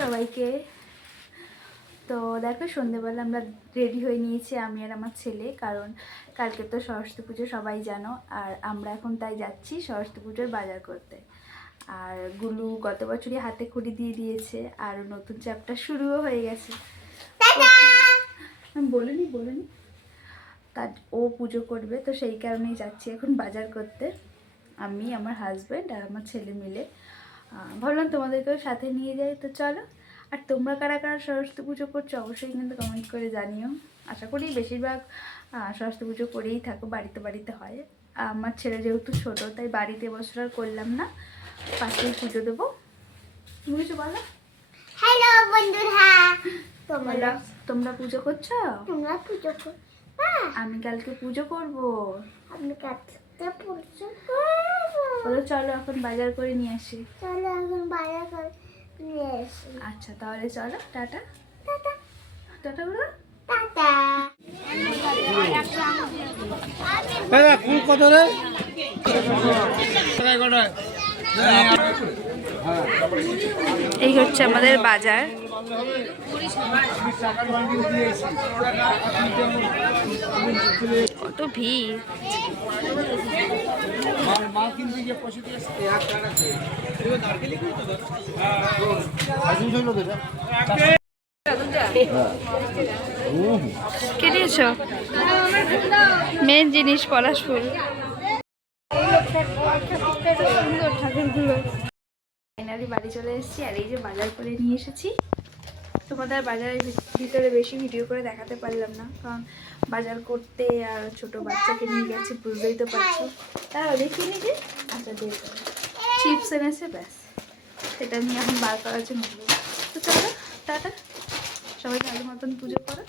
সবাইকে। তো দেখো সন্ধ্যেবেলা আমরা রেডি হয়ে নিয়েছি আমি আর আমার ছেলে, কারণ কালকে তো সরস্বতী পুজো সবাই জানো, আর আমরা এখন তাই যাচ্ছি সরস্বতী পুজোর বাজার করতে। আর গুলু গত বছরই হাতে খড়ি দিয়ে দিয়েছে, আর নতুন চ্যাপ্টার শুরুও হয়ে গেছে। বলিনি তার ও পুজো করবে, তো সেই কারণেই যাচ্ছি এখন বাজার করতে আমি, আমার হাজব্যান্ড আর আমার ছেলে মিলে। ভাবলাম তোমাদেরকেও সাথে নিয়ে যাই, তো চলো। আর তোমরা কারা কারা সরস্বতী পুজো করছো অবশ্যই কিন্তু কমেন্ট করে জানিও। আশা করি বেশিরভাগ সরস্বতী পুজো করেই থাকো, বাড়িতে বাড়িতে হয়। আমার ছেলে যেহেতু ছোট তাই বাড়িতে এবছর আর করলাম না, পাশেই পুজো দেবো। তুমি কিছু বলো? হ্যালো বন্ধুরা, তোমরা পুজো করছো? তোমরা পুজো করো? আমি কালকে পুজো করবো। আমি কালকে পুজো বলো চলো এখন বাজার করে নিয়ে আসি। চলো এখন বাজার করে নিয়ে আসি। আচ্ছা তাহলে চলো, টাটা। টাটা টাটা বলো। টাটা। ফুল কত রে? এই হচ্ছে আমাদের বাজার। কত ভিড়। কে দিয়েছ? মেন জিনিস পলাশ ফুল। সুন্দর ঠাকুরগুলো। ফাইনালি বাড়ি চলে এসেছি, আর এই যে বাজার করে নিয়ে এসেছি। তোমাদের বাজারের ভিতরে বেশি ভিডিও করে দেখাতে পারলাম না, কারণ বাজার করতে আর ছোট বাচ্চাকে নিয়ে গেছে, বুঝতেই তো পারছো। তারা দেখিয়ে নিজে আচ্ছা দিয়ে চিপস এনেছে, ব্যাস সেটা নিয়ে এখন বার করার জন্য। তো চলো টাটা, সবাই ভালো মতন পুজো করো।